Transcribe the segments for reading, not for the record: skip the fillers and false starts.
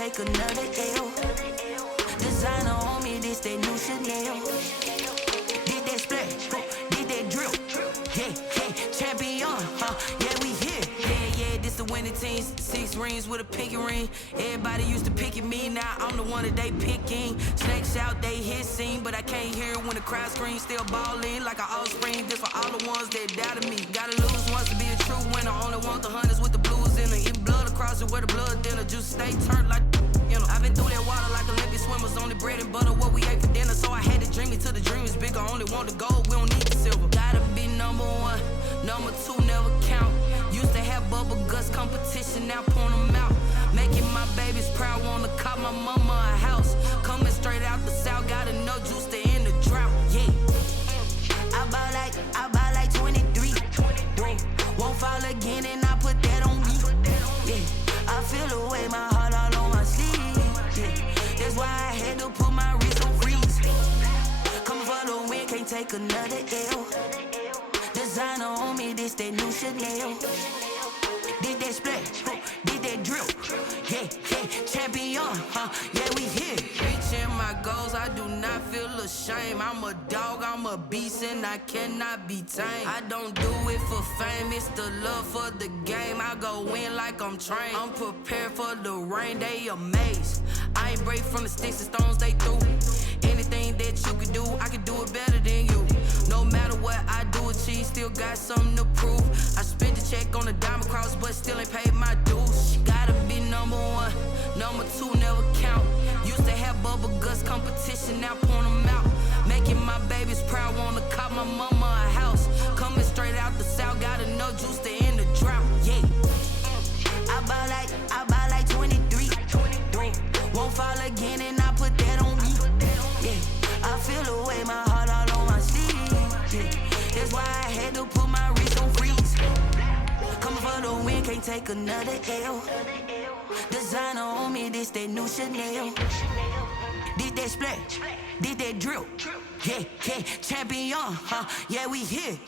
take another L. Designer on me, this that new Chanel. Did that splash, did that drill. Yeah, champion, yeah, we here. Yeah, this the winning team. 6 rings with a pinky ring. Everybody used to pick at me, now I'm the one that they picking. Snakes out, they hit scene, but I can't hear it when the crowd screams. Still ballin' like an offspring. This for all the ones that doubted me. Gotta lose once to be a true winner. Only want the hunters with the blues in it. Eat blood across it where the blood dinner. Juice stay turned like, you know. I've been through that water like Olympic swimmers. Only bread and butter, what we ate for dinner. So I had to dream it till the dream is bigger. Only want the gold, we don't need the silver. Gotta be number 1, number 2 never count. Used to have bubble guts competition, now point them out. Making my babies proud, wanna cop my mama a house. Coming straight out the south, gotta know juice to end the drought. Yeah, I buy like 23. Won't fall again, and I put that on me. Yeah, I feel the way, my heart all on my sleeve. Yeah, that's why I had to put my wrist on freeze. Coming for the win, can't take another L. Designer on me, this that new Chanel. Did that splash, did that drill. Yeah, champion, yeah, we here. Reaching my goals, I do not feel ashamed. I'm a dog, I'm a beast, and I cannot be tamed. I don't do it for fame, it's the love for the game. I go in like I'm trained. I'm prepared for the rain, they amazed. I ain't break from the sticks and stones they threw. Anything that you can do, I can do it better than you. No matter what I do, achieve, still got something to prove. I spent the check on the diamond cross, but still ain't paid my dues. Gotta be number 1, number 2 never count. Used to have bubble guts competition, now point them out. Making my babies proud, wanna cop my mama a house. Coming straight out the south, gotta know juice to end the drought. Yeah, I buy like 23. Won't fall again, and I put that on me. Yeah, I feel the way, my heart all on my sleeve. Yeah, that's why I had to put my wrist on freeze. Coming for the win, can't take another L. Designer on me, this that new Chanel. Did that splash, did that drill. Yeah, champion, yeah, we here.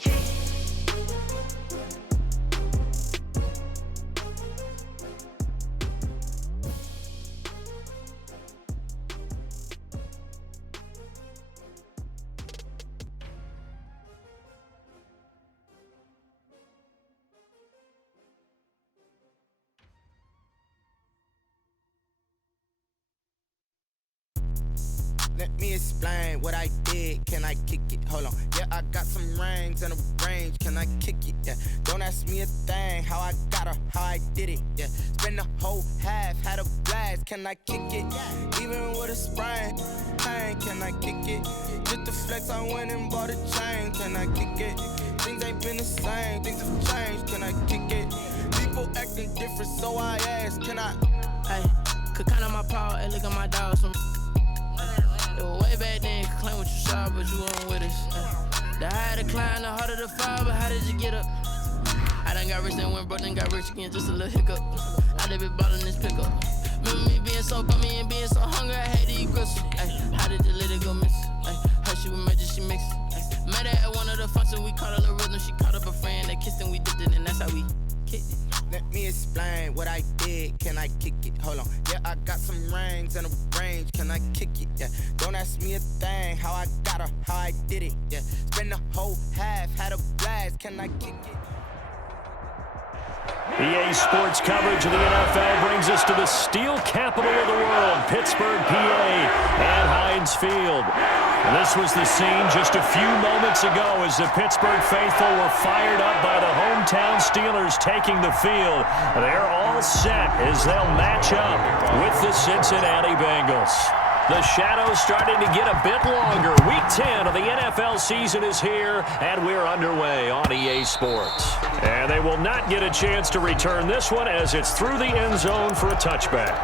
Let me explain what I did. Can I kick it? Hold on. Yeah, I got some rings and a range. Can I kick it? Yeah. Don't ask me a thing. How I got her, how I did it. Yeah. Spend the whole half, had a blast. Can I kick it? Even with a sprain, pain. Can I kick it? Just to flex, I went and bought a chain. Can I kick it? Things ain't been the same. Things have changed. Can I kick it? People acting different, so I asked. Can I? Hey, could count on my power and look at my dogs. It was way back then, could claim what you saw, but you weren't with us. The higher the climb, the harder the fall, but how did you get up? I done got rich and went broke, then got rich again, just a little hiccup. I done been ballin' this pickup. Remember me being so bummy and being so hungry, I had to eat crystals. How did the lady go miss? Her she was magic, she mixed. Met her at one of the functions, we caught a little rhythm, she caught up a friend, they kissed and we dipped it, and that's how we kicked it. Let me explain what I did. Can I kick it? Hold on. Yeah, I got some rings and a range. Can I kick it? Yeah. Don't ask me a thing. How I got her, how I did it. Yeah. Spend the whole half, had a blast. Can I kick it? EA Sports coverage of the NFL brings us to the steel capital of the world, Pittsburgh, PA, at Heinz Field. And this was the scene just a few moments ago as the Pittsburgh faithful were fired up by the hometown Steelers taking the field. They're all set as they'll match up with the Cincinnati Bengals. The shadows starting to get a bit longer. Week 10 of the NFL season is here, and we're underway on EA Sports. And they will not get a chance to return this one as it's through the end zone for a touchback.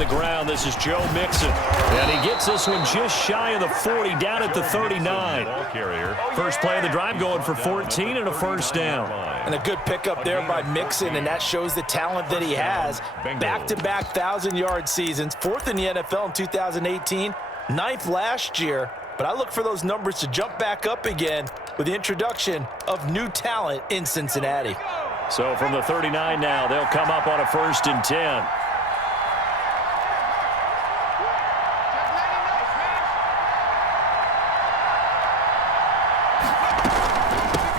the ground. This is Joe Mixon. And he gets this one just shy of the 40, down at the 39. First play of the drive going for 14 and a first down. And a good pickup there by Mixon, and that shows the talent that he has. Back-to-back 1,000-yard seasons, 4th in the NFL in 2018, 9th last year. But I look for those numbers to jump back up again with the introduction of new talent in Cincinnati. So from the 39 now, they'll come up on a 1st and 10.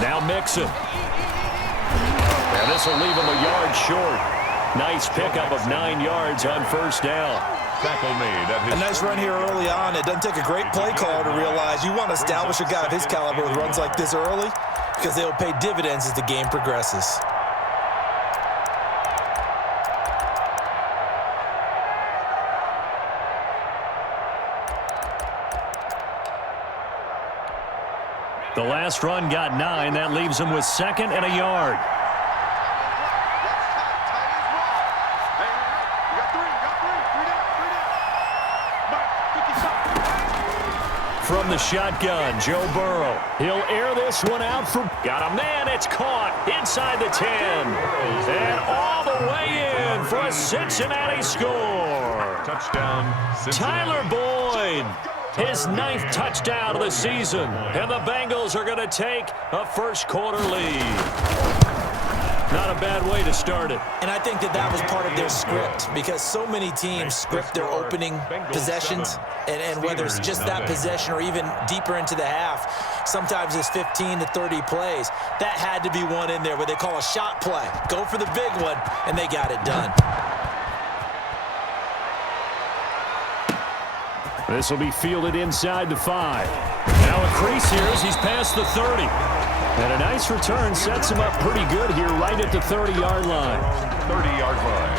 Now Mixon. And this will leave him a yard short. Nice pickup of 9 yards on first down. Tackle made. A nice run here early on. It doesn't take a great play caller to realize you want to establish a guy of his caliber with runs like this early because they will pay dividends as the game progresses. The last run got 9. That leaves him with 2nd and a yard. From the shotgun, Joe Burrow. He'll air this one out for... Got a man. It's caught inside the 10. And all the way in for a Cincinnati score. Touchdown, Cincinnati. Tyler Boyd. His 9th touchdown of the season. And the Bengals are going to take a first-quarter lead. Not a bad way to start it. And I think that was part of their script because so many teams script their opening possessions, and whether it's just that possession or even deeper into the half, sometimes it's 15 to 30 plays. That had to be one in there where they call a shot play. Go for the big one, and they got it done. This will be fielded inside the 5. Now a crease here as he's past the 30. And a nice return sets him up pretty good here right at the 30-yard line. 30-yard line.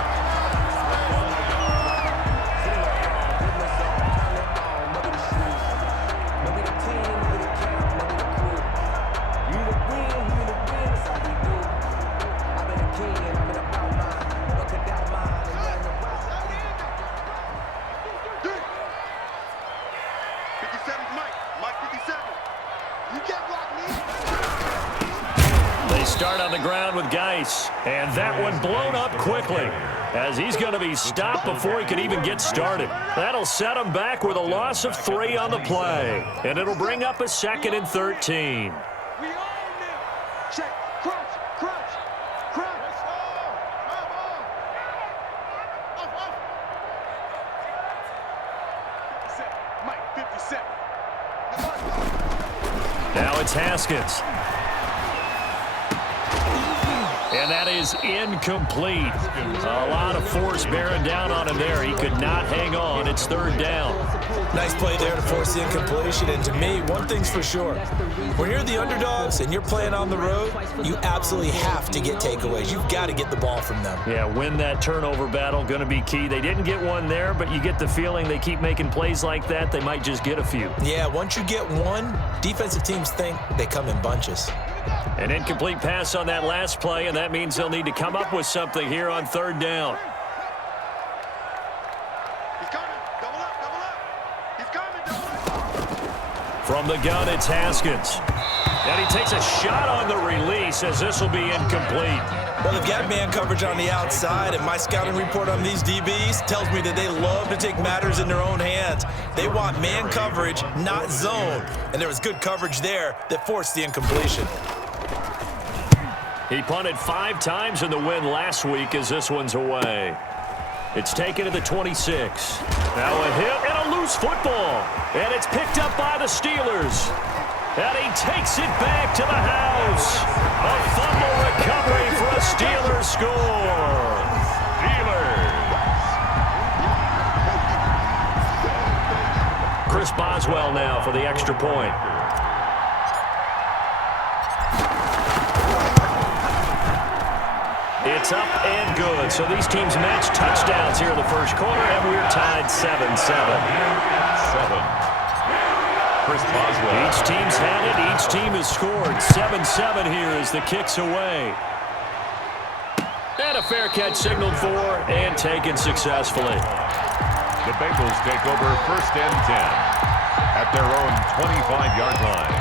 Start on the ground with Geis, and that one blown up quickly as he's going to be stopped before he could even get started. That'll set him back with a loss of 3 on the play, and it'll bring up a 2nd and 13. Now it's Haskins. And that is incomplete. A lot of force bearing down on him there. He could not hang on. It's 3rd down. Nice play there to force the incompletion. And to me, one thing's for sure. When you're the underdogs and you're playing on the road, you absolutely have to get takeaways. You've got to get the ball from them. Yeah, win that turnover battle, going to be key. They didn't get one there, but you get the feeling they keep making plays like that, they might just get a few. Yeah, once you get one, defensive teams think they come in bunches. An incomplete pass on that last play, and that means they'll need to come up with something here on 3rd down. He's coming. Double up. He's coming. From the gun, it's Haskins. And he takes a shot on the release as this will be incomplete. Well, they've got man coverage on the outside, and my scouting report on these DBs tells me that they love to take matters in their own hands. They want man coverage, not zone. And there was good coverage there that forced the incompletion. He punted 5 times in the win last week as this one's away. It's taken to the 26. Now a hit and a loose football. And it's picked up by the Steelers. And he takes it back to the house. A fumble recovery for a Steelers score. Steelers. Chris Boswell now for the extra point. It's up and good. So these teams match touchdowns here in the first quarter, and we're tied 7-7. 7. Chris Boswell. Each team's had it. Each team has scored. 7-7 here as the kick's away. And a fair catch signaled for and taken successfully. The Bengals take over 1st and 10 at their own 25-yard line.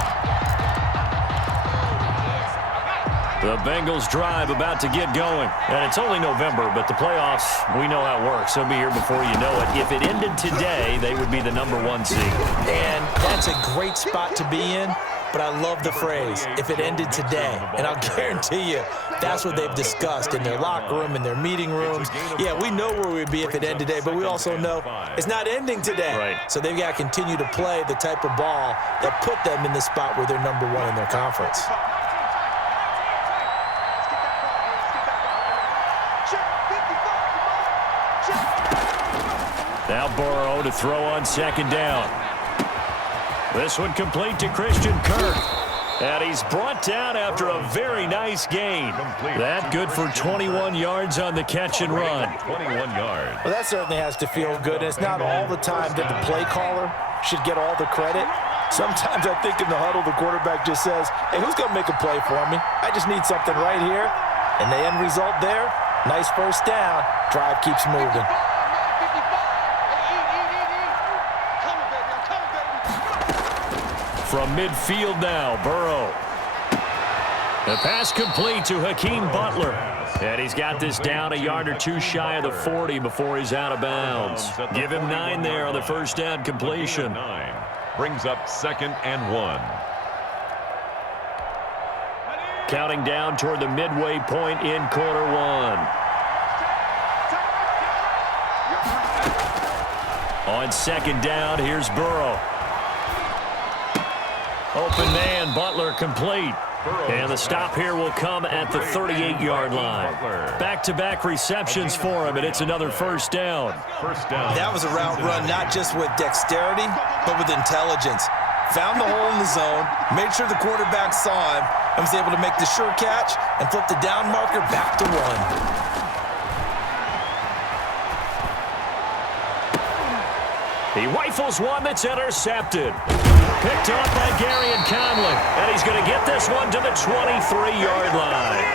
The Bengals drive about to get going. And it's only November, but the playoffs, we know how it works. They'll be here before you know it. If it ended today, they would be the #1 seed. And that's a great spot to be in, but I love the phrase, if it ended today. And I'll guarantee you, that's what they've discussed in their locker room, in their meeting rooms. Yeah, we know where we'd be if it ended today, but we also know it's not ending today. Right. So they've got to continue to play the type of ball that put them in the spot where they're #1 in their conference. Now Burrow to throw on 2nd down. This one complete to Christian Kirk. And he's brought down after a very nice gain. That good for 21 yards on the catch and run. 21 yards. Well, that certainly has to feel good. And it's not all the time that the play caller should get all the credit. Sometimes I think in the huddle, the quarterback just says, hey, who's going to make a play for me? I just need something right here. And the end result there, nice 1st down. Drive keeps moving. From midfield now, Burrow. The pass complete to Hakeem Butler. And he's got this down a yard or two shy of the 40 before he's out of bounds. Give him 9 there on the 1st down completion. 9 brings up 2nd and 1. Counting down toward the midway point in quarter 1. On 2nd down, here's Burrow. Open man, Butler complete. And the stop here will come at the 38-yard line. Back-to-back receptions for him, and it's another 1st down. That was a route run not just with dexterity, but with intelligence. Found the hole in the zone, made sure the quarterback saw him, and was able to make the sure catch and flip the down marker back to 1. He rifles one that's intercepted. Picked off by Gary and Conley. And he's going to get this one to the 23-yard line.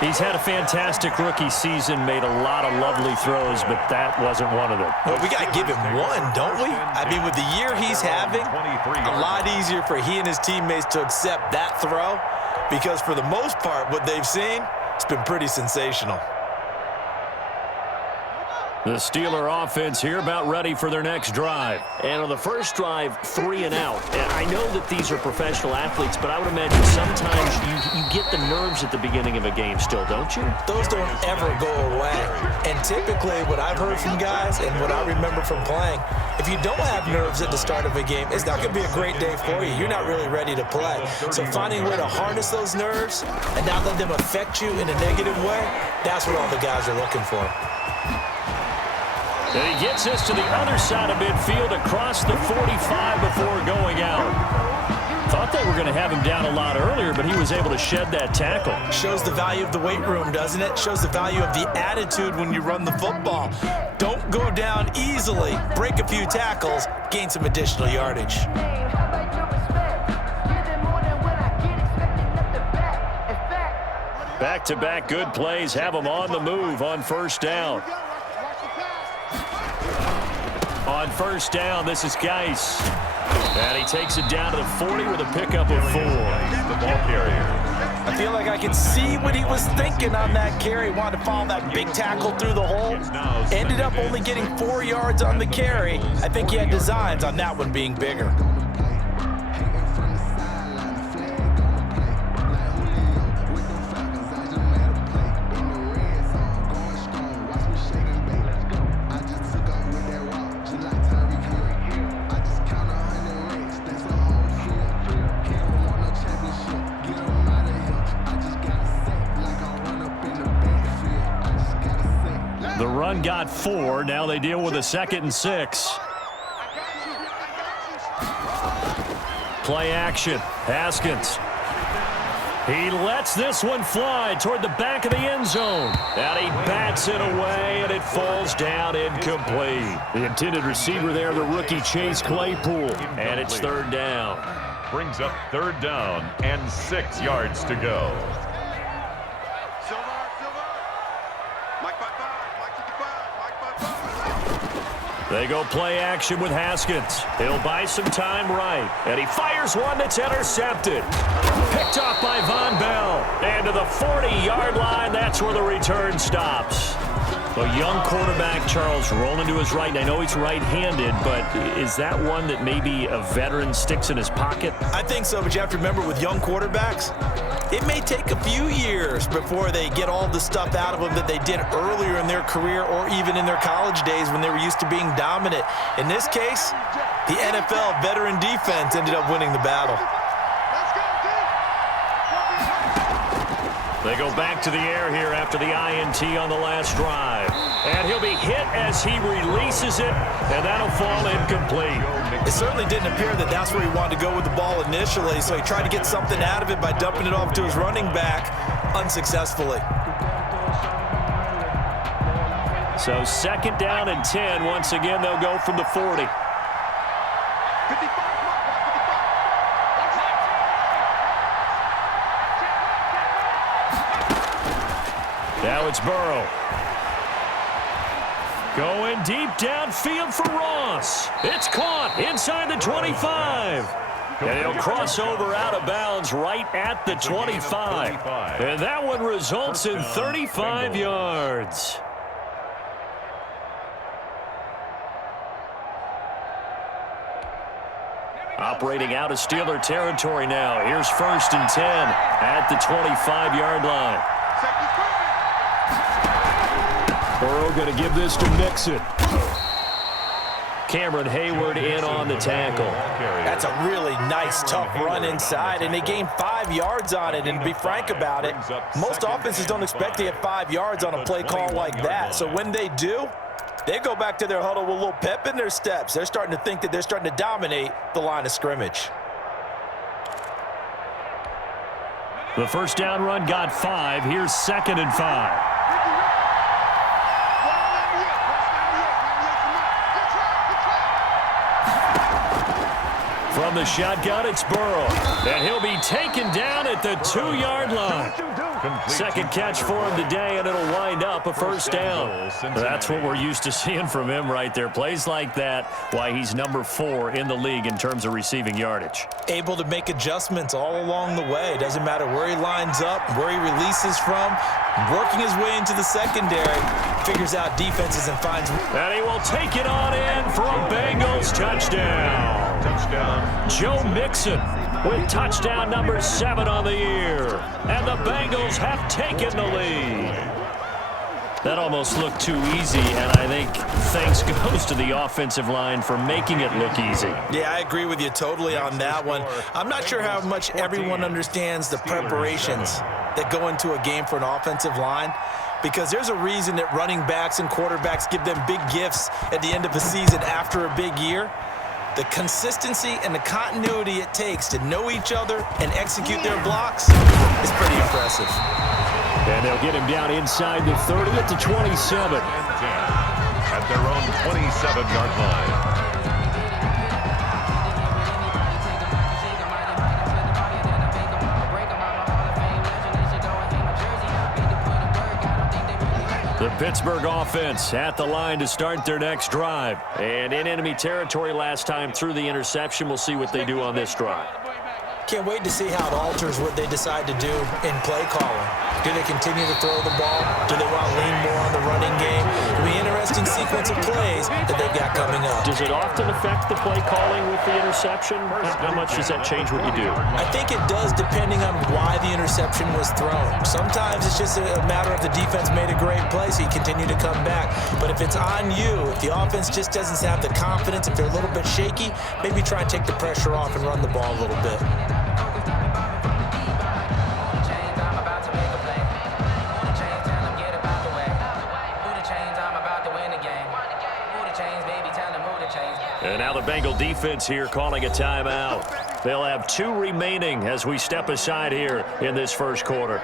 He's had a fantastic rookie season, made a lot of lovely throws, but that wasn't one of them. Well, we got to give him one, don't we? I mean, with the year he's having, a lot easier for he and his teammates to accept that throw because for the most part, what they've seen, it's been pretty sensational. The Steeler offense here about ready for their next drive. And on the first drive, 3 and out. And I know that these are professional athletes, but I would imagine sometimes you get the nerves at the beginning of a game still, don't you? Those don't ever go away. And typically what I've heard from guys and what I remember from playing, if you don't have nerves at the start of a game, it's not going to be a great day for you. You're not really ready to play. So finding a way to harness those nerves and not let them affect you in a negative way, that's what all the guys are looking for. And he gets us to the other side of midfield across the 45 before going out. Thought they were going to have him down a lot earlier, but he was able to shed that tackle. Shows the value of the weight room, doesn't it? Shows the value of the attitude when you run the football. Don't go down easily. Break a few tackles, gain some additional yardage. Back-to-back good plays have him on the move on 1st down. On 1st down, this is Geis. And he takes it down to the 40 with a pickup of 4. The ball carrier. I feel like I can see what he was thinking on that carry. Wanted to follow that big tackle through the hole. Ended up only getting 4 yards on the carry. I think he had designs on that one being bigger. The run got 4. Now they deal with a 2nd and 6. Play action. Haskins. He lets this one fly toward the back of the end zone. And he bats it away, and it falls down incomplete. The intended receiver there, the rookie Chase Claypool. And it's 3rd down. Brings up 3rd down and 6 yards to go. They go play action with Haskins. He'll buy some time right. And he fires one that's intercepted. Picked off by Von Bell. And to the 40-yard line, that's where the return stops. A young quarterback, Charles, rolling to his right. I know he's right-handed, but is that one that maybe a veteran sticks in his pocket? I think so, but you have to remember with young quarterbacks, it may take a few years before they get all the stuff out of them that they did earlier in their career or even in their college days when they were used to being dominant. In this case, the NFL veteran defense ended up winning the battle. They go back to the air here after the INT on the last drive. And he'll be hit as he releases it, and that'll fall incomplete. It certainly didn't appear that that's where he wanted to go with the ball initially, so he tried to get something out of it by dumping it off to his running back unsuccessfully. So 2nd down and 10. Once again, they'll go from the 40. Now it's Burrow. Going deep downfield for Ross. It's caught inside the 25. And he'll cross over out of bounds right at the 25. And that one results in 35 yards. Operating out of Steeler territory now. Here's 1st and 10 at the 25-yard line. Burrow going to give this to Mixon. Cameron Hayward in on the tackle. That's a really nice, tough run inside, and they gained 5 yards on it. And to be frank about it, most offenses don't expect to get 5 yards on a play call like that. So when they do, they go back to their huddle with a little pep in their steps. They're starting to think that they're starting to dominate the line of scrimmage. The first down run got 5. Here's 2nd and 5. From the shotgun, it's Burrow. And he'll be taken down at the 2-yard line. Second catch for him today, and it'll wind up a first down. That's what we're used to seeing from him right there. Plays like that, why he's number 4 in the league in terms of receiving yardage. Able to make adjustments all along the way. Doesn't matter where he lines up, where he releases from, working his way into the secondary, figures out defenses and finds. And he will take it on in for a Bengals touchdown. Joe Mixon with touchdown number 7 on the year. And the Bengals have taken the lead. That almost looked too easy, and I think thanks goes to the offensive line for making it look easy. Yeah, I agree with you totally on that one. I'm not sure how much everyone understands the preparations that go into a game for an offensive line, because there's a reason that running backs and quarterbacks give them big gifts at the end of a season after a big year. The consistency and the continuity it takes to know each other and execute their blocks is pretty impressive. And they'll get him down inside the 30 at the 27. At their own 27-yard line. The Pittsburgh offense at the line to start their next drive. And in enemy territory last time through the interception. We'll see what they do on this drive. Can't wait to see how it alters what they decide to do in play calling. Do they continue to throw the ball? Do they want to lean more on the running game? It'll be an interesting sequence of plays that they've got coming up. Does it often affect the play calling with the interception? How much does that change what you do? I think it does, depending on why the interception was thrown. Sometimes it's just a matter of the defense made a great play, so you continue to come back. But if it's on you, if the offense just doesn't have the confidence, if they're a little bit shaky, maybe try and take the pressure off and run the ball a little bit. And now the Bengal defense here calling a timeout. They'll have 2 remaining as we step aside here in this first quarter.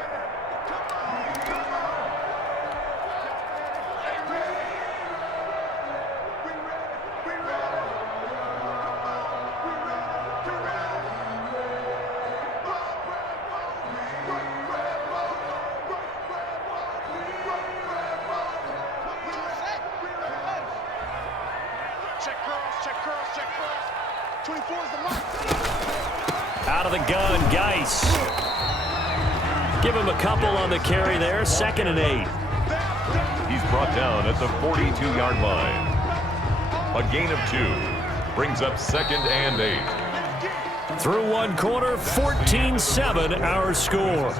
Check curls, check curls, check curls. 24 is the mark. Out of the gun, Geis. Give him a couple on the carry there, 2nd and 8. He's brought down at the 42-yard line. A gain of 2 brings up 2nd and 8. Through one quarter, 14-7 our score.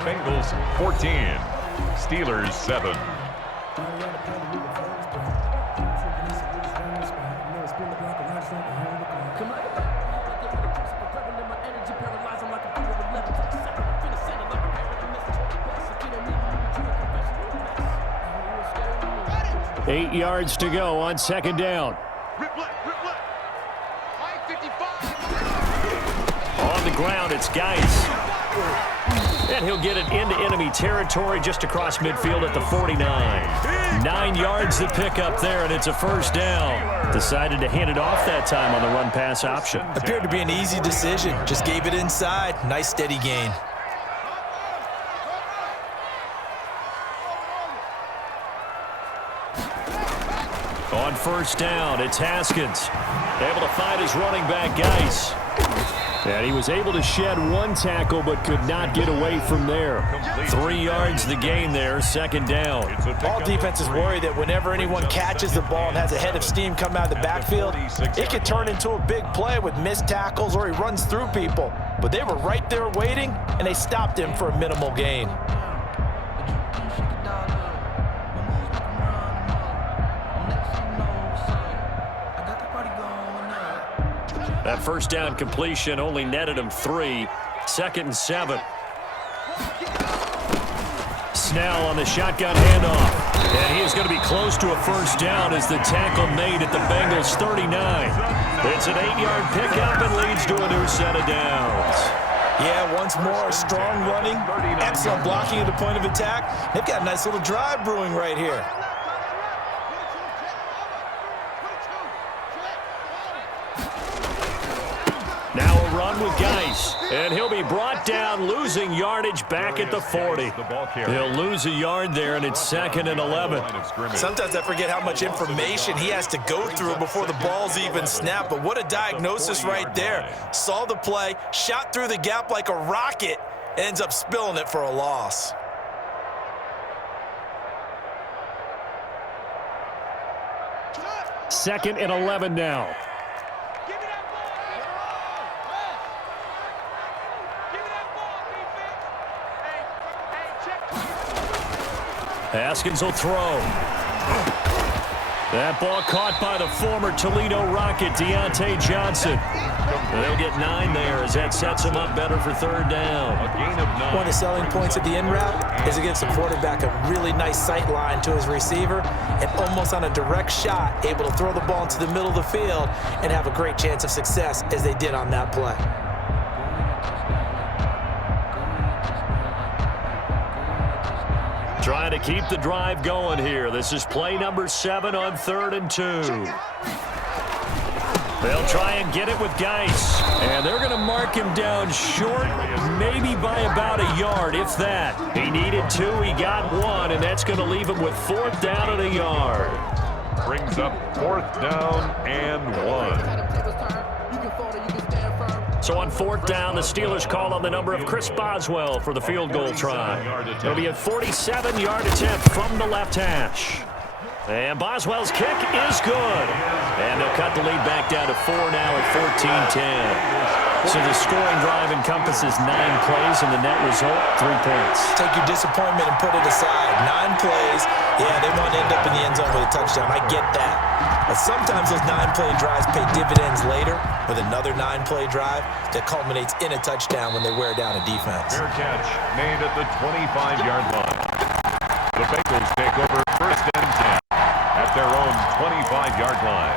Bengals 14, Steelers 7. Eight yards to go on 2nd down. Rip left, rip left. 55. On the ground, it's Geis. And he'll get it into enemy territory just across midfield at the 49. 9 yards to pick up there, and it's a 1st down. Decided to hand it off that time on the run-pass option. Appeared to be an easy decision. Just gave it inside. Nice steady gain. On 1st down, it's Haskins. Able to find his running back, Geis. And he was able to shed 1 tackle, but could not get away from there. 3 yards the gain there, 2nd down. All defenses worry that whenever anyone catches the ball and has a head of steam come out of the backfield, it could turn into a big play with missed tackles or he runs through people. But they were right there waiting, and they stopped him for a minimal gain. That 1st down completion only netted him 3. 2nd and 7. Snell on the shotgun handoff. And he is going to be close to a 1st down as the tackle made at the Bengals 39. It's an 8-yard pickup and leads to a new set of downs. Yeah, once more, strong running, excellent blocking at the point of attack. They've got a nice little drive brewing right here. Now a run with Geis, and he'll be brought down, losing yardage back at the 40. He'll lose a yard there, and it's 2nd and 11. Sometimes I forget how much information he has to go through before the ball's even snapped, but what a diagnosis right there. Saw the play, shot through the gap like a rocket, ends up spilling it for a loss. Second and 11 now. Haskins will throw. That ball caught by the former Toledo Rocket, Deontay Johnson. They'll get 9 there as that sets him up better for 3rd down. A gain of 9. One of the selling points of the in route is against the quarterback, a really nice sight line to his receiver, and almost on a direct shot, able to throw the ball into the middle of the field and have a great chance of success as they did on that play. Trying to keep the drive going here. This is play number 7 on 3rd and 2. They'll try and get it with Geis. And they're going to mark him down short, maybe by about a yard, if that. He needed 2, he got 1, and that's going to leave him with 4th down and a yard. Brings up 4th down and 1. So on 4th down, the Steelers call on the number of Chris Boswell for the field goal try. It'll be a 47-yard attempt from the left hash. And Boswell's kick is good. And they'll cut the lead back down to 4 now at 14-10. So the scoring drive encompasses 9 plays, and the net result, 3 points. Take your disappointment and put it aside. 9 plays. Yeah, they want to end up in the end zone with a touchdown. I get that. But sometimes those 9-play drives pay dividends later with another 9-play drive that culminates in a touchdown when they wear down a defense. Fair catch made at the 25-yard line. The Bengals take over 1st and 10 at their own 25-yard line.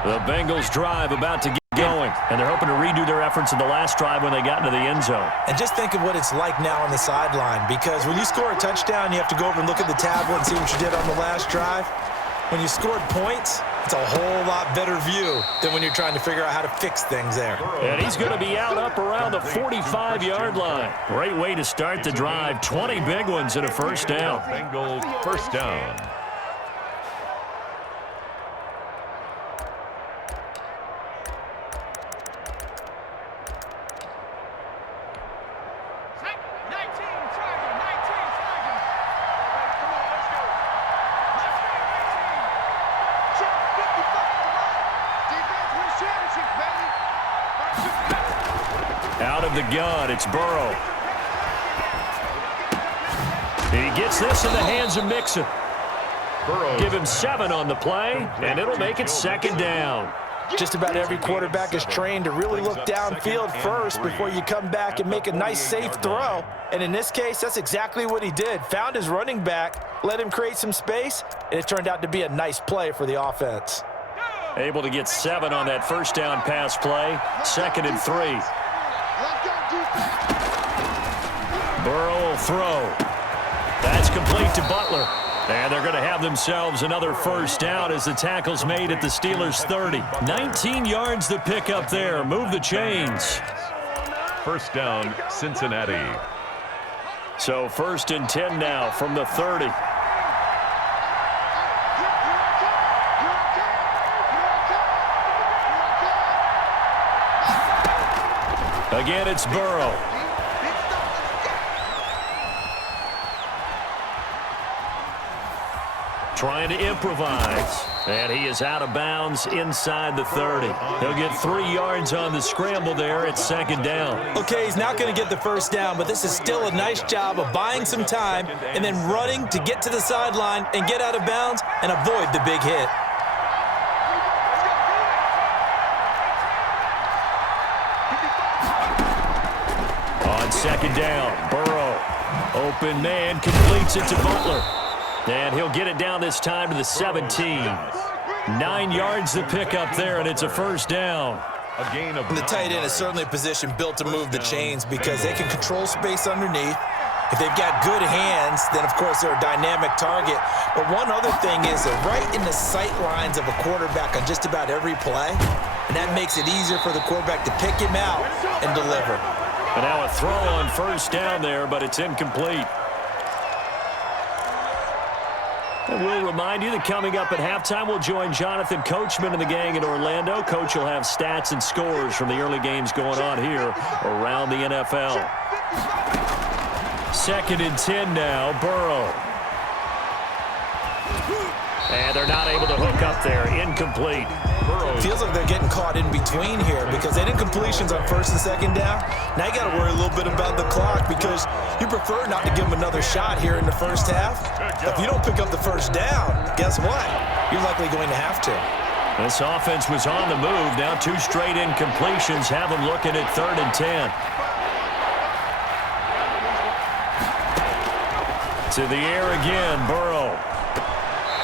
The Bengals drive about to get going, and they're hoping to redo their efforts in the last drive when they got into the end zone. And just think of what it's like now on the sideline, because when you score a touchdown, you have to go over and look at the tablet and see what you did on the last drive. When you scored points, It's a whole lot better view than when you're trying to figure out how to fix things there. And he's going to be out up around the 45-yard line. Great way to start the drive. 20 big ones and a first down. Bengals first down. Out of the gun, it's Burrow. He gets this in the hands of Mixon. Give him 7 on the play, and it'll make it second down. Just about every quarterback is trained to really look downfield first before you come back and make a nice, safe throw. And in this case, that's exactly what he did. Found his running back, let him create some space, and it turned out to be a nice play for the offense. Able to get 7 on that first down pass play. 2nd and 3. Burrow will throw. That's complete to Butler. And they're going to have themselves another first down as the tackle's made at the Steelers' 30. 19 yards the pick up there. Move the chains. First down, Cincinnati. So 1st and 10 now from the 30. Again, it's Burrow. Trying to improvise. And he is out of bounds inside the 30. He'll get 3 yards on the scramble there at 2nd down. Okay, he's not going to get the first down, but this is still a nice job of buying some time and then running to get to the sideline and get out of bounds and avoid the big hit. On 2nd down, Burrow. Open man, completes it to Butler. And he'll get it down this time to the 17. 9 yards to pick up there, and it's a first down. A gain of The tight end is certainly a position built to move the chains because they can control space underneath. If they've got good hands, then, of course, they're a dynamic target. But one other thing is they're right in the sight lines of a quarterback on just about every play, and that makes it easier for the quarterback to pick him out and deliver. And now a throw on first down there, but it's incomplete. And we'll remind you that coming up at halftime, we'll join Jonathan Coachman and the gang in Orlando. Coach will have stats and scores from the early games going on here around the NFL. 2nd and 10 now, Burrow. And they're not able to hook up there. Incomplete. Feels like they're getting caught in between here because they did completions on 1st and 2nd down. Now you got to worry a little bit about the clock because you prefer not to give them another shot here in the first half. If you don't pick up the first down, guess what? You're likely going to have to. This offense was on the move. Now 2 straight incompletions have them looking at 3rd and 10. To the air again, Burrow.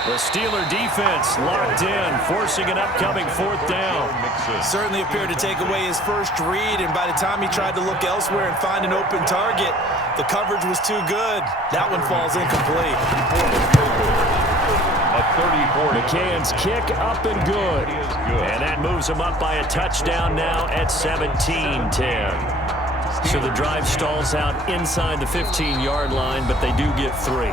The Steeler defense locked in, forcing an upcoming 4th down. Certainly appeared to take away his first read, and by the time he tried to look elsewhere and find an open target, the coverage was too good. That one falls incomplete. A 34. McCann's kick up and good. And that moves him up by a touchdown now at 17-10. So the drive stalls out inside the 15-yard line, but they do get 3.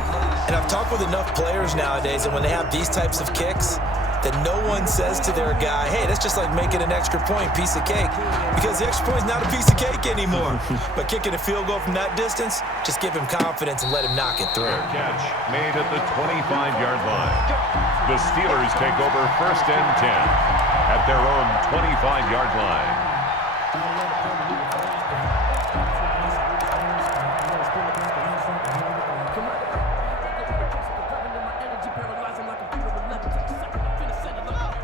And I've talked with enough players nowadays, and when they have these types of kicks, that no one says to their guy, hey, that's just like making an extra point, piece of cake. Because the extra point is not a piece of cake anymore. But kicking a field goal from that distance, just give him confidence and let him knock it through. Catch made at the 25-yard line. The Steelers take over 1st and 10 at their own 25-yard line.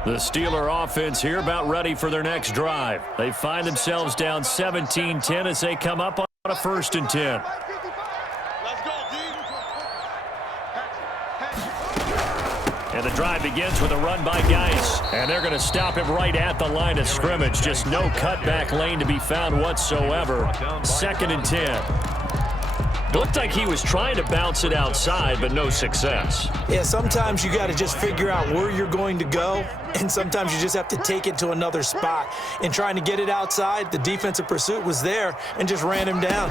The Steeler offense here about ready for their next drive. They find themselves down 17-10 as they come up on a 1st and 10. And the drive begins with a run by Geis. And they're going to stop him right at the line of scrimmage. Just no cutback lane to be found whatsoever. 2nd and 10. Looked like he was trying to bounce it outside, but no success. Yeah, sometimes you got to just figure out where you're going to go, and sometimes you just have to take it to another spot. In trying to get it outside, the defensive pursuit was there and just ran him down.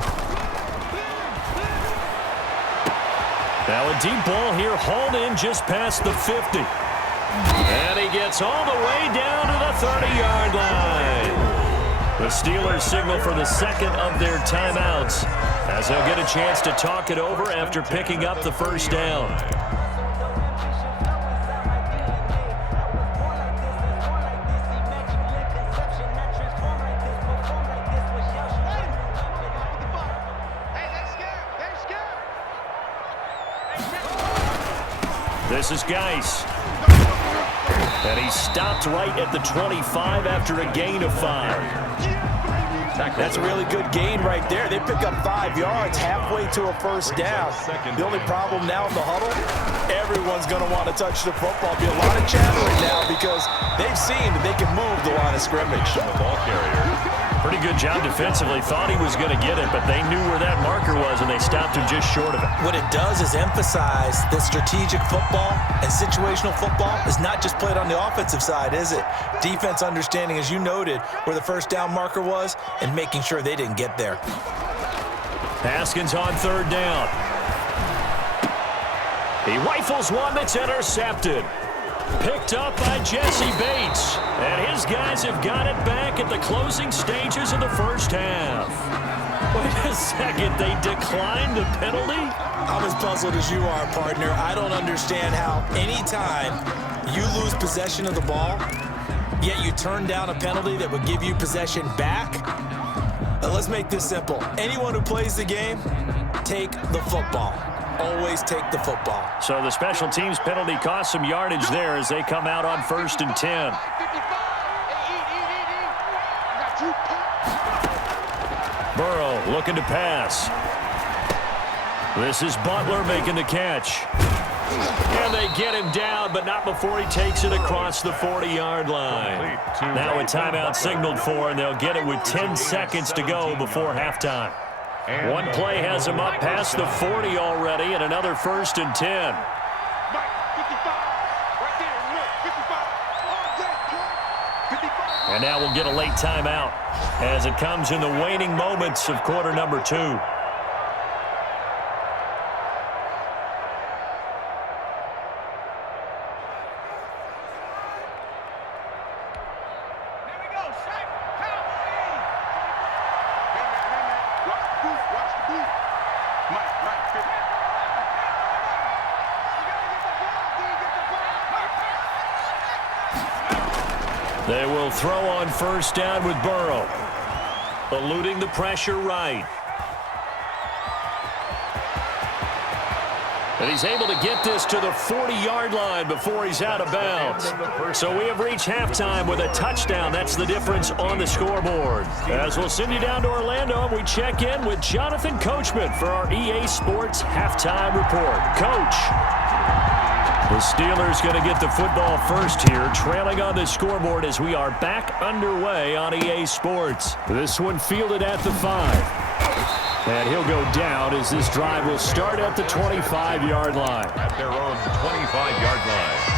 Now a deep ball here, hauled in just past the 50. And he gets all the way down to the 30-yard line. The Steelers signal for the second of their timeouts as they'll get a chance to talk it over after picking up the first down. This is Geis. And he stopped right at the 25 after a gain of 5. That's a really good gain right there. They pick up 5 yards halfway to a first down. The only problem now in the huddle, everyone's going to want to touch the football. Be a lot of chattering now because they've seen that they can move the line of scrimmage. The ball carrier. Pretty good job defensively. Thought he was going to get it, but they knew where that marker was, and they stopped him just short of it. What it does is emphasize that strategic football and situational football is not just played on the offensive side, is it? Defense understanding, as you noted, where the first down marker was and making sure they didn't get there. Haskins on third down. He rifles one that's intercepted. Picked up by Jesse Bates. And his guys have got it back at the closing stages of the first half. Wait a second, they declined the penalty? I'm as puzzled as you are, partner. I don't understand how any time you lose possession of the ball, yet you turn down a penalty that would give you possession back. Let's make this simple. Anyone who plays the game, take the football. Always take the football. So the special teams penalty cost some yardage there as they come out on 1st and 10. Burrow looking to pass. This is Butler making the catch. And they get him down, but not before he takes it across the 40-yard line. Now a timeout signaled for, and they'll get it with 10 seconds to go before halftime. One play has him up past the 40 already, and another 1st and 10. And now we'll get a late timeout as it comes in the waning moments of quarter number 2. They will throw on first down with Burrow. Eluding the pressure right. And he's able to get this to the 40-yard line before he's out of bounds. So we have reached halftime with a touchdown. That's the difference on the scoreboard. As we'll send you down to Orlando, and we check in with Jonathan Coachman for our EA Sports Halftime Report. Coach. The Steelers going to get the football first here, trailing on the scoreboard as we are back underway on EA Sports. This one fielded at the 5. And he'll go down as this drive will start at the 25-yard line. At their own 25-yard line.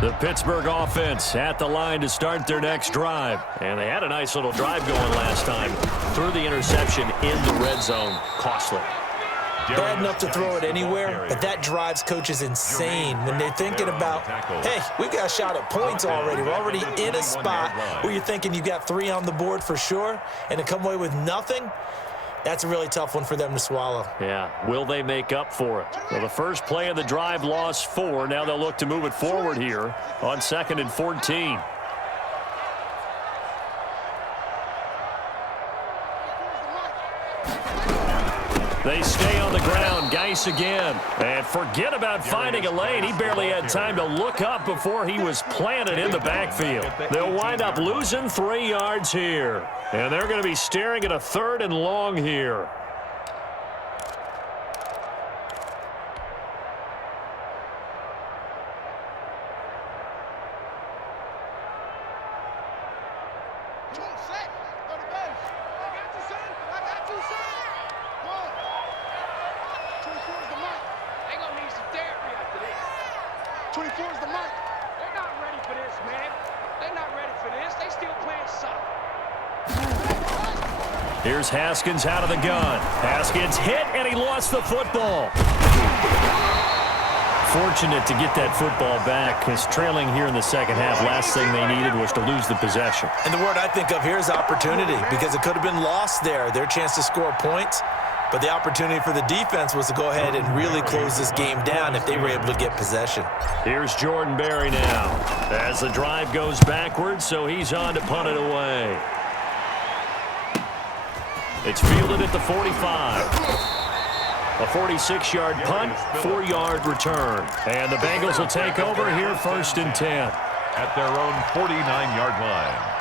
The Pittsburgh offense at the line to start their next drive. And they had a nice little drive going last time. Threw the interception in the red zone. Costly. Bad enough to throw it anywhere, but that drives coaches insane when they're thinking about, hey, we've got a shot at points already. We're already in a spot where you're thinking you got 3 on the board for sure, and to come away with nothing, that's a really tough one for them to swallow. Yeah, will they make up for it? Well, the first play of the drive lost 4. Now they'll look to move it forward here on 2nd and 14. They stay on the ground. Geis again. And forget about finding a lane. He barely had time to look up before he was planted in the backfield. They'll wind up losing 3 yards here. And they're going to be staring at a 3rd and long here. Set. Go to base. I got you, son. I got you, son. Good. 24 is the mic. They gonna need some therapy after this. 24 is the mic. They're not ready for this, man. They're not ready for this. They still playing soccer. Here's Haskins out of the gun. Haskins hit, and he lost the football. Fortunate to get that football back, because trailing here in the second half, last thing they needed was to lose the possession. And the word I think of here is opportunity, because it could have been lost there, their chance to score points. But the opportunity for the defense was to go ahead and really close this game down if they were able to get possession. Here's Jordan Berry now, as the drive goes backwards, so he's on to punt it away. It's fielded at the 45. A 46-yard punt, 4-yard return. And the Bengals will take over here 1st and 10. At their own 49-yard line.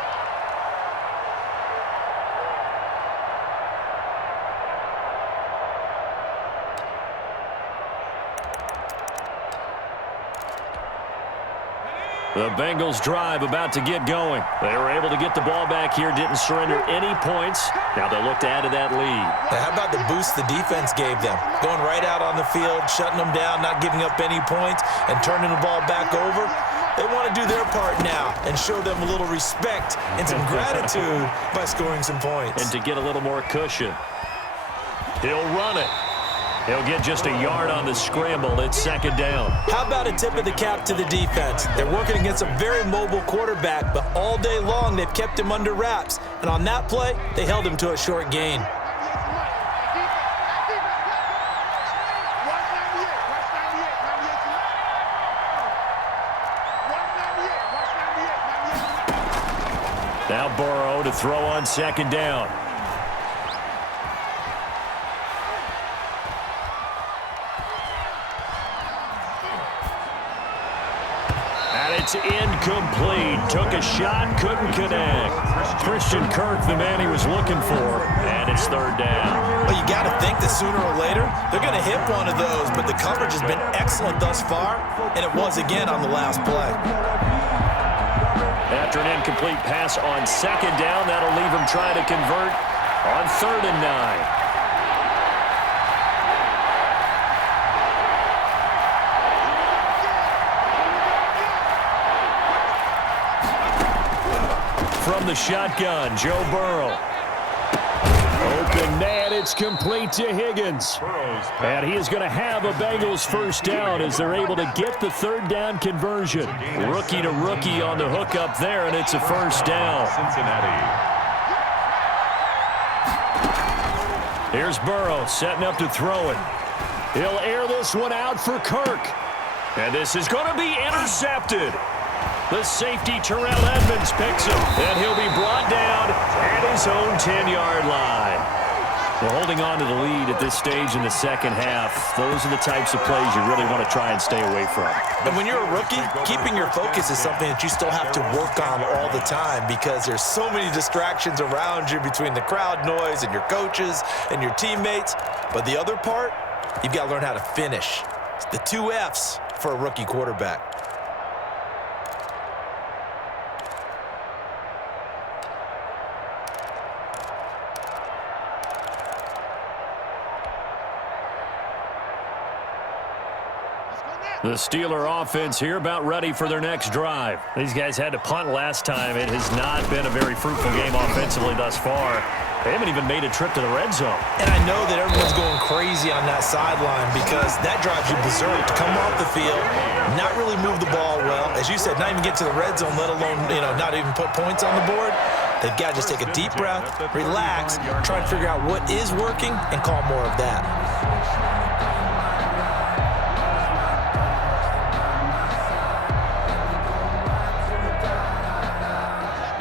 The Bengals drive about to get going. They were able to get the ball back here, didn't surrender any points. Now they'll look to add to that lead. Now, how about the boost the defense gave them? Going right out on the field, shutting them down, not giving up any points, and turning the ball back over. They want to do their part now and show them a little respect and some gratitude by scoring some points. And to get a little more cushion. He'll run it. He'll get just a yard on the scramble. It's 2nd down. How about a tip of the cap to the defense? They're working against a very mobile quarterback, but all day long they've kept him under wraps. And on that play, they held him to a short gain. Now Burrow to throw on 2nd down. It's incomplete. Took a shot, couldn't connect. Christian Kirk, the man he was looking for, and it's 3rd down. Well, you got to think that sooner or later they're going to hit one of those, but the coverage has been excellent thus far, and it was again on the last play. After an incomplete pass on 2nd down, that'll leave him trying to convert on 3rd and 9. From the shotgun, Joe Burrow. Open man, it's complete to Higgins. And he is going to have a Bengals 1st down as they're able to get the 3rd down conversion. Rookie to rookie on the hook up there, and it's a 1st down. Here's Burrow setting up to throw it. He'll air this one out for Kirk. And this is going to be intercepted. The safety, Terrell Edmonds, picks him, and he'll be brought down at his own 10-yard line. Well, holding on to the lead at this stage in the second half, those are the types of plays you really want to try and stay away from. And when you're a rookie, keeping your focus is something that you still have to work on all the time because there's so many distractions around you between the crowd noise and your coaches and your teammates. But the other part, you've got to learn how to finish. It's the 2 F's for a rookie quarterback. The Steeler offense here about ready for their next drive. These guys had to punt last time. It has not been a very fruitful game offensively thus far. They haven't even made a trip to the red zone. And I know that everyone's going crazy on that sideline because that drives you berserk to come off the field, not really move the ball well. As you said, not even get to the red zone, let alone, not even put points on the board. They've got to just take a deep breath, relax, try and figure out what is working and call more of that.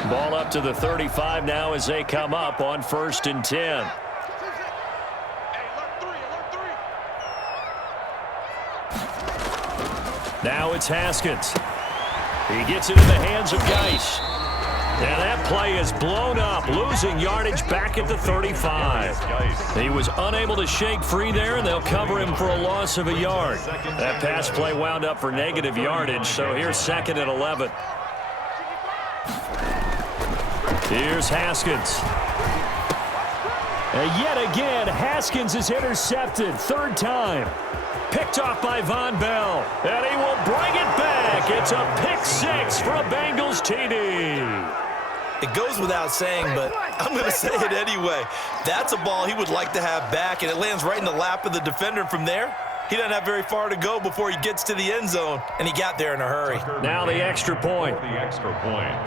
Ball up to the 35 now as they come up on 1st and 10. Now it's Haskins. He gets it in the hands of Geis. And that play is blown up, losing yardage back at the 35. He was unable to shake free there, and they'll cover him for a loss of a yard. That pass play wound up for negative yardage, so here's 2nd and 11. Here's Haskins. And yet again, Haskins is intercepted. Third time. Picked off by Von Bell. And he will bring it back. It's a pick six for a Bengals TD. It goes without saying, but I'm going to say it anyway. That's a ball he would like to have back, and it lands right in the lap of the defender. From there, he doesn't have very far to go before he gets to the end zone, and he got there in a hurry. Now the extra point. The extra point.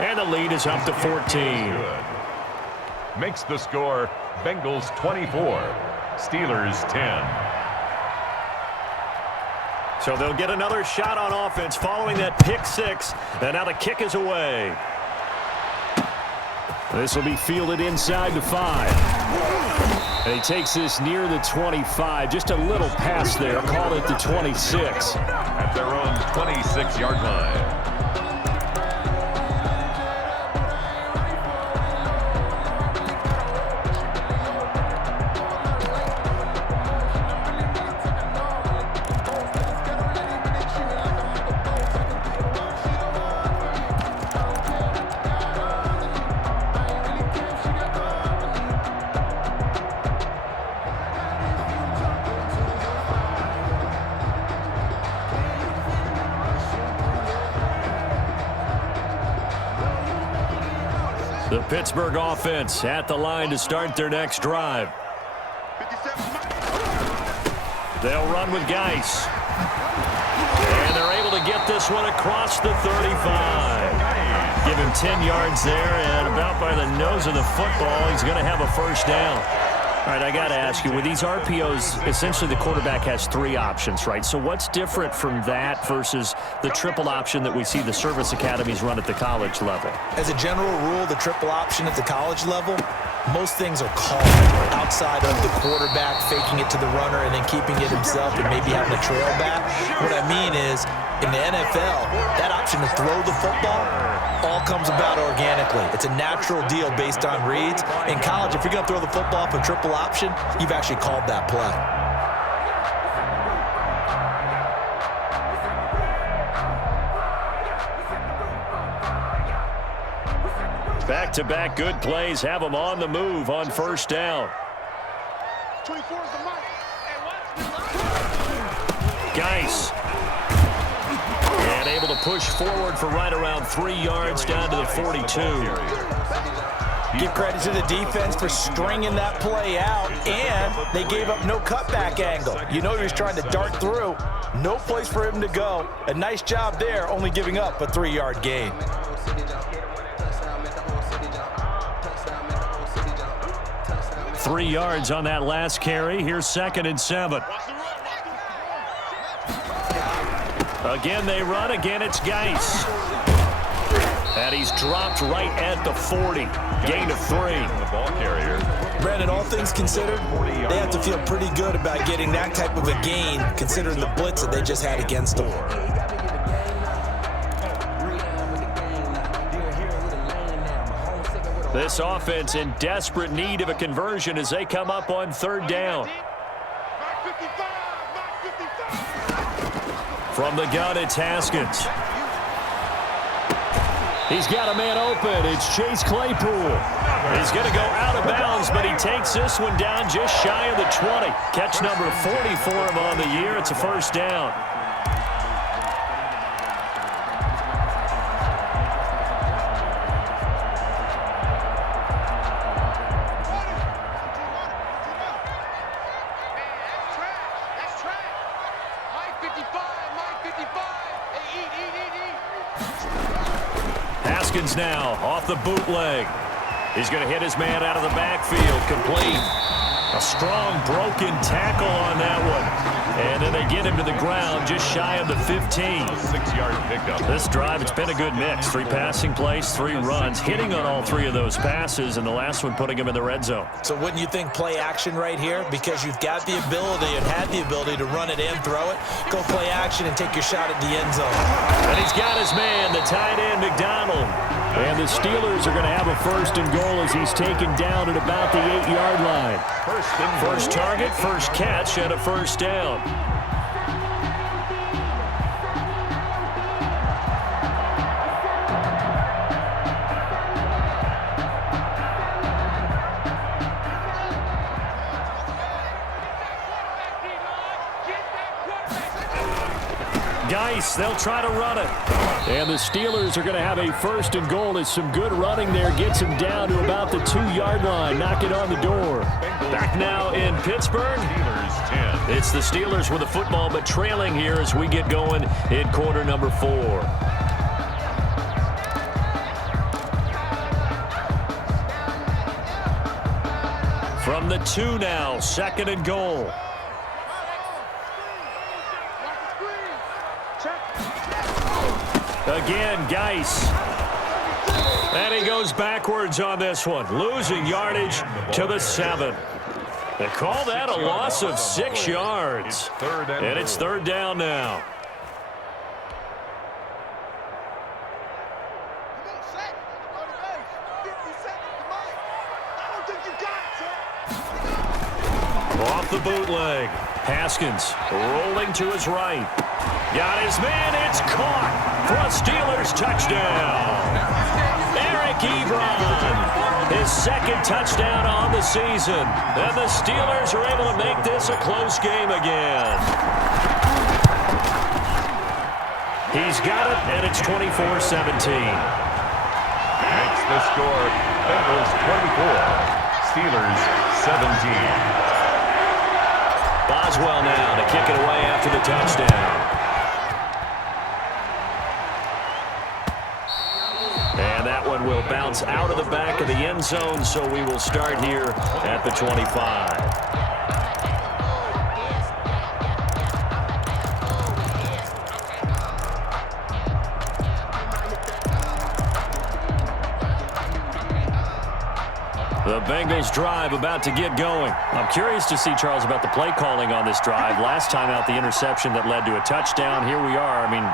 And the lead is up to 14. Good. Makes the score Bengals 24, Steelers 10. So they'll get another shot on offense following that pick six. And now the kick is away. This will be fielded inside the 5. And he takes this near the 25. Just a little pass there. Call it the 26. At their own 26-yard line. The Pittsburgh offense at the line to start their next drive. They'll run with Geis. And they're able to get this one across the 35. Give him 10 yards there, and about by the nose of the football, he's going to have a first down. All right, I got to ask you, with these RPOs, essentially the quarterback has 3 options, right? So what's different from that versus the triple option that we see the service academies run at the college level? As a general rule, the triple option at the college level, most things are called outside of the quarterback faking it to the runner and then keeping it himself and maybe having a trail back. What I mean is, in the NFL, that option to throw the football all comes about organically. It's a natural deal based on reads. In college, if you're going to throw the football for triple option, you've actually called that play. Back-to-back good plays have them on the move on first down. 24 is the mark. Geis. And able to push forward for right around 3 yards down to the 42. Give credit to the defense for stringing that play out, and they gave up no cutback angle. You know he was trying to dart through. No place for him to go. A nice job there, only giving up a 3-yard gain. Three yards on that last carry. Here's 2nd and 7. Again, they run. Again, it's Geis. And he's dropped right at the 40. Gain of 3. The ball carrier. Brandon, all things considered, they have to feel pretty good about getting that type of a gain, considering the blitz that they just had against them. This offense in desperate need of a conversion as they come up on 3rd down. From the gun, it's Haskins. He's got a man open. It's Chase Claypool. He's going to go out of bounds, but he takes this one down just shy of the 20. Catch number 40 for him on the year. It's a first down. Haskins now off the bootleg. He's going to hit his man out of the backfield. Complete. A strong broken tackle on that one. And then they get him to the ground just shy of the 15. 6-yard pickup. This drive, it's been a good mix. 3 passing plays, 3 runs, hitting on all 3 of those passes, and the last one putting him in the red zone. So wouldn't you think play action right here? Because you've got the ability and had the ability to run it and throw it. Go play action and take your shot at the end zone. And he's got his man, the tight end, McDonald. And the Steelers are going to have a 1st and goal as he's taken down at about the 8-yard line. First target, first catch, and a first down. Geis, they'll try to run it. And the Steelers are going to have a 1st and goal as some good running there gets him down to about the 2-yard line. Knock it on the door. Back now in Pittsburgh. It's the Steelers with the football, but trailing here as we get going in quarter number 4. From the 2 now, 2nd and goal. Again, Geis. And he goes backwards on this one, losing yardage to the 7. They call that a loss of 6 yards. And it's 3rd down now. Off the bootleg. Haskins rolling to his right. Got his man. It's caught for a Steelers touchdown. Eric Ebron, his 2nd touchdown on the season. And the Steelers are able to make this a close game again. He's got it, and it's 24-17. Makes the score Bengals 24, Steelers 17. Boswell now to kick it away after the touchdown. And that one will bounce out of the back of the end zone, so we will start here at the 25. The Bengals drive about to get going. I'm curious to see, Charles, about the play calling on this drive. Last time out, the interception that led to a touchdown. Here we are. I mean,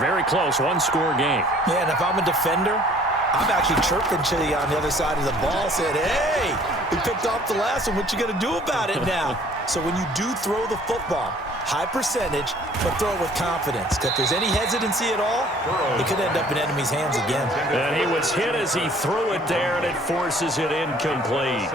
very close, 1-score game. Yeah, and if I'm a defender, I'm actually chirping Chili on the other side of the ball, saying, hey, we picked off the last one. What you going to do about it now? So when you do throw the football, high percentage, but throw it with confidence. Because if there's any hesitancy at all, it could end up in enemy's hands again. And he was hit as he threw it there, and it forces it incomplete.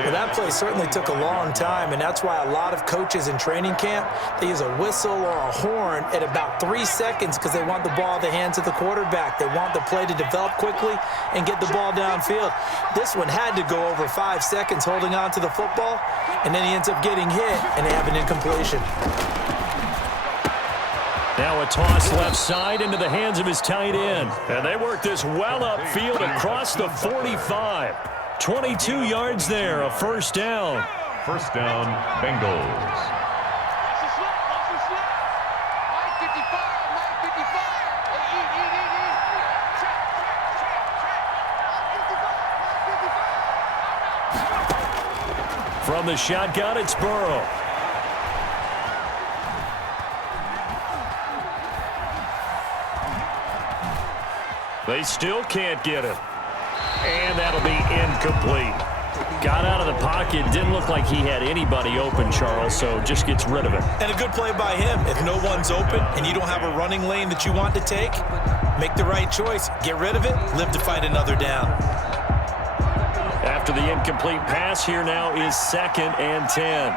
Well, that play certainly took a long time, and that's why a lot of coaches in training camp, they use a whistle or a horn at about 3 seconds because they want the ball in the hands of the quarterback. They want the play to develop quickly and get the ball downfield. This one had to go over 5 seconds holding on to the football, and then he ends up getting hit, and they have an incompletion. Now a toss left side into the hands of his tight end. And they work this well upfield across the 45. 22 yards there, a 1st down. 1st down, Bengals. From the shotgun, it's Burrow. They still can't get it. And that'll be incomplete. Got out of the pocket. Didn't look like he had anybody open, Charles, so just gets rid of it. And a good play by him. If no one's open and you don't have a running lane that you want to take, make the right choice. Get rid of it. Live to fight another down. After the incomplete pass, here now is 2nd and 10.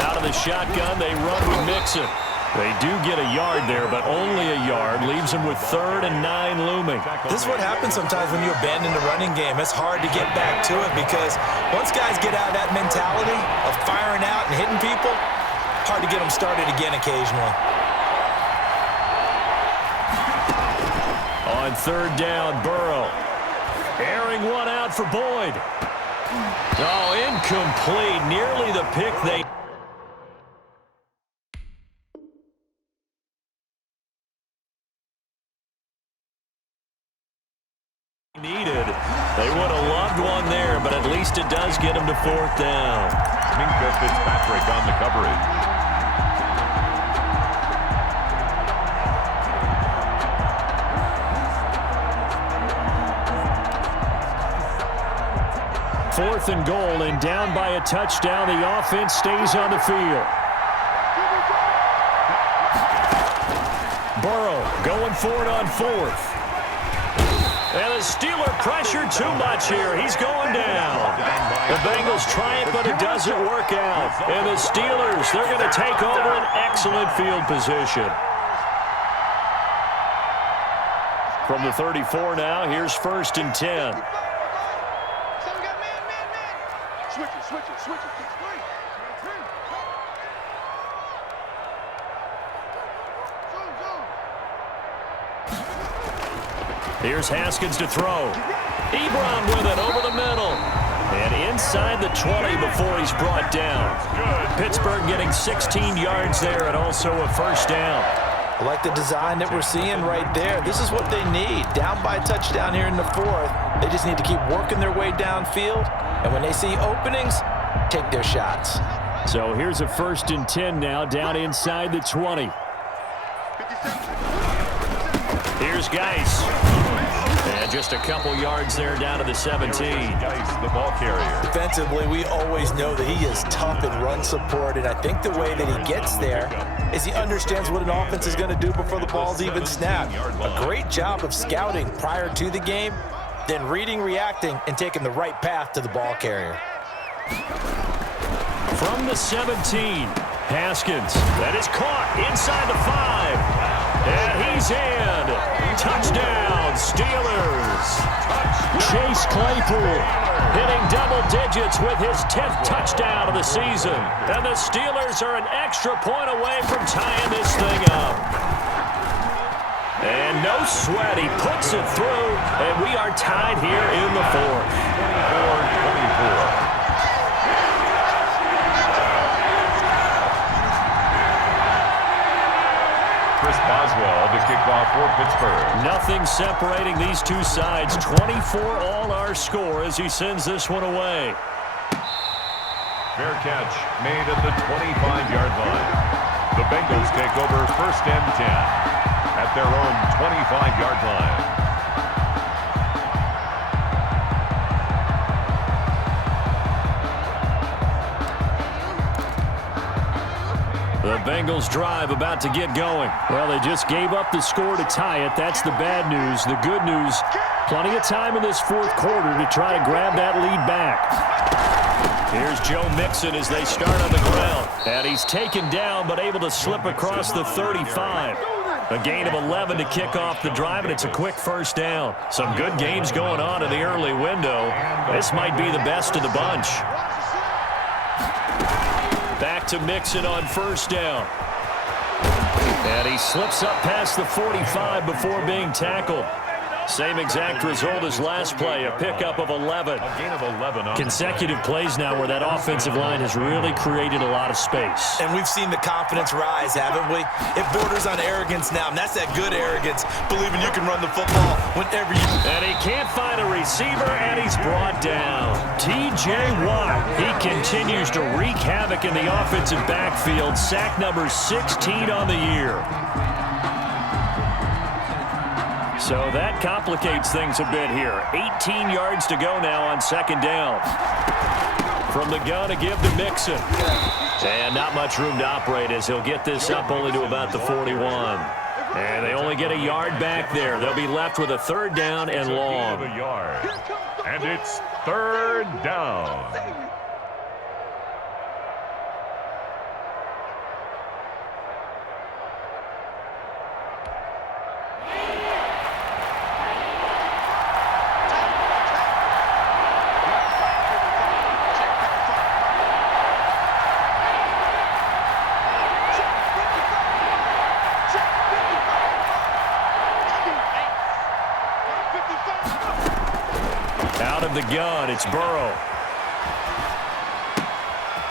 Out of the shotgun, they run with Mixon. They do get a yard there, but only a yard. Leaves them with 3rd and 9 looming. This is what happens sometimes when you abandon the running game. It's hard to get back to it because once guys get out of that mentality of firing out and hitting people, hard to get them started again occasionally. On 3rd down, Burrow. Airing one out for Boyd. Oh, incomplete. Nearly the pick they needed. They would have loved one there, but at least it does get them to 4th down. Minka Fitzpatrick on the coverage. Fourth and goal, and down by a touchdown. The offense stays on the field. Burrow going for it on 4th. And the Steeler pressure too much here. He's going down. The Bengals try it, but it doesn't work out. And the Steelers, they're going to take over an excellent field position. From the 34 now, here's 1st and 10. Switch it. Here's Haskins to throw. Ebron with it over the middle. And inside the 20 before he's brought down. Pittsburgh getting 16 yards there and also a 1st down. I like the design that we're seeing right there. This is what they need. Down by a touchdown here in the 4th. They just need to keep working their way downfield. And when they see openings, take their shots. So here's a 1st and 10 now down inside the 20. Here's Geis. And just a couple yards there down to the 17. Geis, the ball carrier. Defensively, we always know that he is tough in run support, and I think the way that he gets there is he understands what an offense is going to do before the ball's even snapped. A great job of scouting prior to the game, then reading, reacting, and taking the right path to the ball carrier. From the 17, Haskins. That is caught inside the 5. And he's in. Touchdown, Steelers. Chase Claypool hitting double digits with his 10th touchdown of the season. And the Steelers are an extra point away from tying this thing up. And no sweat, he puts it through, and we are tied here in the 4th. 24. Boswell to kick off for Pittsburgh. Nothing separating these two sides. 24 all our score as he sends this one away. Fair catch made at the 25-yard line. The Bengals take over 1st and 10 at their own 25-yard line. The Bengals drive about to get going. Well, they just gave up the score to tie it. That's the bad news. The good news, plenty of time in this 4th quarter to try to grab that lead back. Here's Joe Mixon as they start on the ground. And he's taken down but able to slip across the 35. A gain of 11 to kick off the drive, and it's a quick 1st down. Some good games going on in the early window. This might be the best of the bunch. Back to Mixon on 1st down. And he slips up past the 45 before being tackled. Same exact result as last play, a pickup of 11. A gain of 11. Consecutive plays now where that offensive line has really created a lot of space. And we've seen the confidence rise, haven't we? It borders on arrogance now, and that's that good arrogance, believing you can run the football whenever you... And he can't find a receiver, and he's brought down. T.J. Watt, he continues to wreak havoc in the offensive backfield. Sack number 16 on the year. So that complicates things a bit here. 18 yards to go now on 2nd down. From the gun to give to Mixon. And not much room to operate as he'll get this up only to about the 41. And they only get a yard back there. They'll be left with a 3rd down and long. And it's 3rd down. The gun, it's Burrow.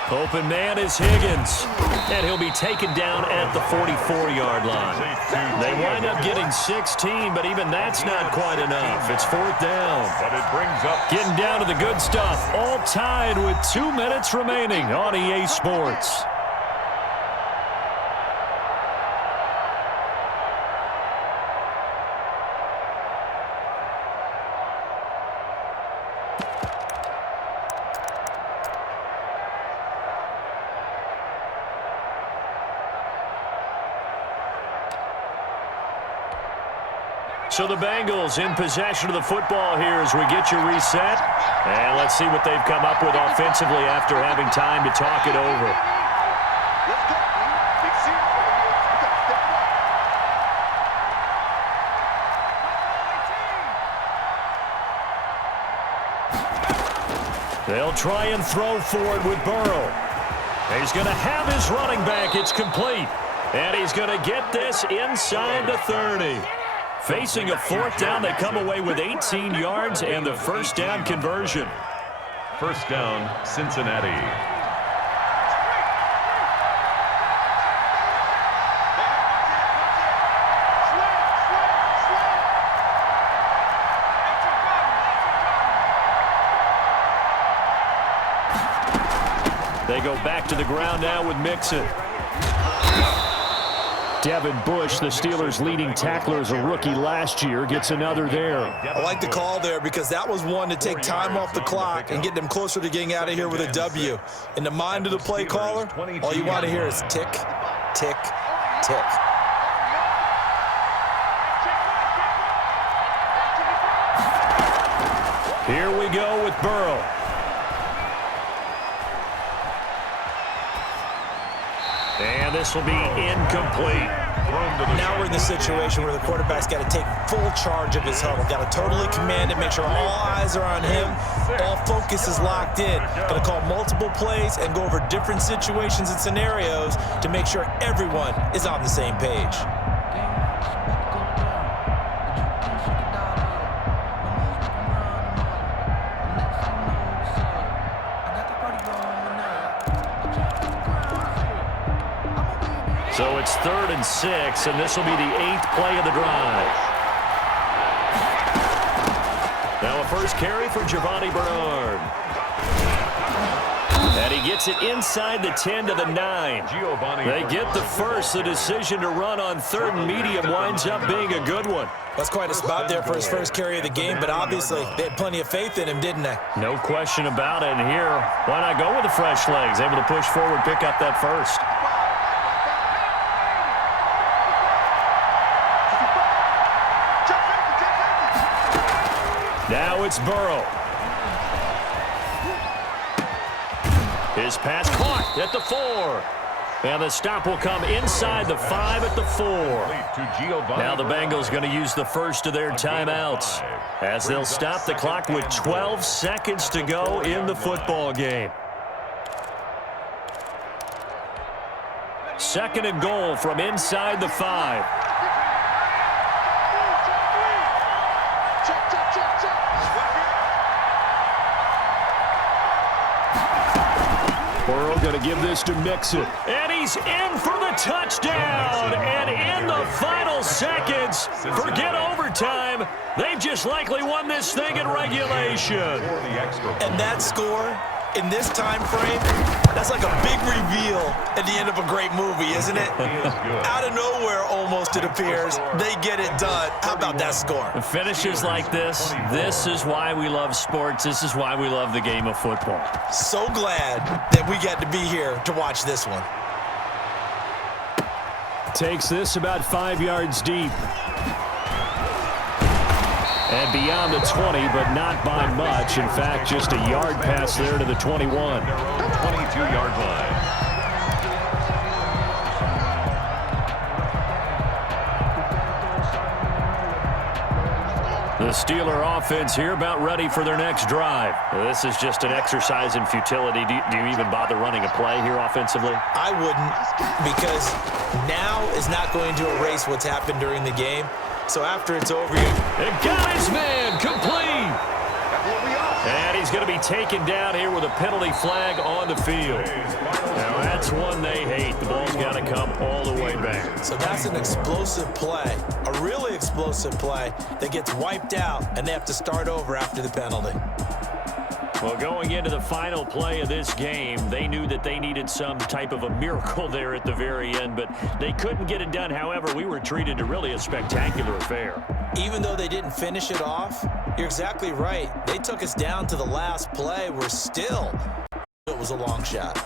Open man is Higgins. And he'll be taken down at the 44-yard line. They wind up getting 16, but even that's not quite enough. It's 4th down. But it brings up... Getting down to the good stuff. All tied with 2 minutes remaining on EA Sports. So the Bengals in possession of the football here as we get you reset. And let's see what they've come up with offensively after having time to talk it over. Let's go, man. Big series right here. We got to step up. They'll try and throw forward with Burrow. He's going to have his running back. It's complete. And he's going to get this inside the 30. Facing a fourth down, they come away with 18 yards and the first down conversion. First down, Cincinnati. They go back to the ground now with Mixon. Devin Bush, the Steelers' leading tackler as a rookie last year, gets another there. I like the call there because that was one to take time off the clock and get them closer to getting out of here with a W. In the mind of the play caller, all you want to hear is tick, tick, tick. Here we go with Burrow. And this will be incomplete. Now we're in the situation where the quarterback's got to take full charge of his huddle. Got to totally command it, make sure all eyes are on him. All focus is locked in. Got to call multiple plays and go over different situations and scenarios to make sure everyone is on the same page. So it's 3rd and 6, and this will be the 8th play of the drive. Now a first carry for Giovanni Bernard. And he gets it inside the 10 to the 9. They get the first. The decision to run on 3rd and medium winds up being a good one. That's quite a spot there for his first carry of the game, but obviously they had plenty of faith in him, didn't they? No question about it. And here, why not go with the fresh legs? Able to push forward, pick up that first. Now it's Burrow. His pass caught at the 4. And the stop will come inside the 5 at the 4. Now the Bengals going to use the first of their timeouts as they'll stop the clock with 12 seconds to go in the football game. 2nd and goal from inside the 5. Burrow going to give this to Mixon. And he's in for the touchdown. And in the final seconds, forget overtime. They've just likely won this thing in regulation. And that score in this time frame, that's like a big reveal at the end of a great movie, isn't it? Out of nowhere, almost, it appears. They get it done. How about that score? Finishes like this is why we love sports. This is why we love the game of football. So glad that we got to be here to watch this one. Takes this about 5 yards deep. And beyond the 20, but not by much. In fact, just a yard pass there to the 21. 22-yard line. The Steeler offense here about ready for their next drive. This is just an exercise in futility. Do you even bother running a play here offensively? I wouldn't, because now is not going to erase what's happened during the game. So after it's over, and got his man complete. And he's going to be taken down here with a penalty flag on the field. Now that's one they hate. The ball's got to come all the way back. So that's an explosive play, a really explosive play that gets wiped out, and they have to start over after the penalty. Well, going into the final play of this game, they knew that they needed some type of a miracle there at the very end, but they couldn't get it done. However, we were treated to really a spectacular affair. Even though they didn't finish it off, you're exactly right. They took us down to the last play. We're still, it was a long shot.